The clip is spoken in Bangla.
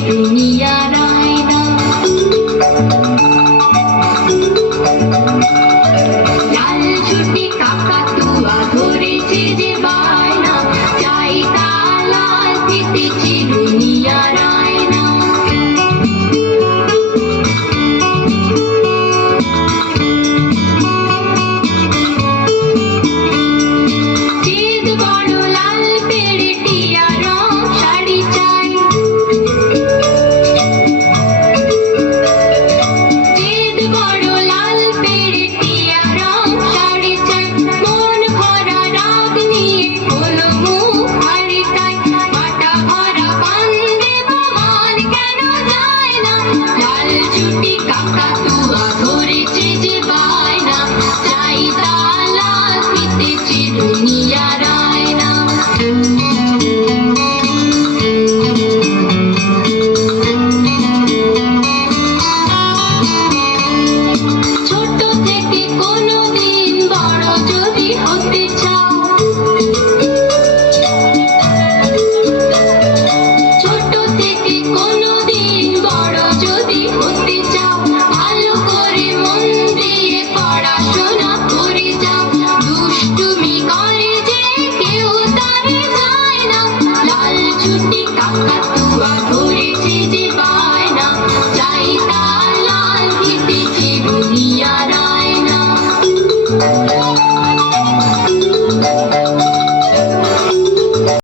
dunia dan নিয়ে হলো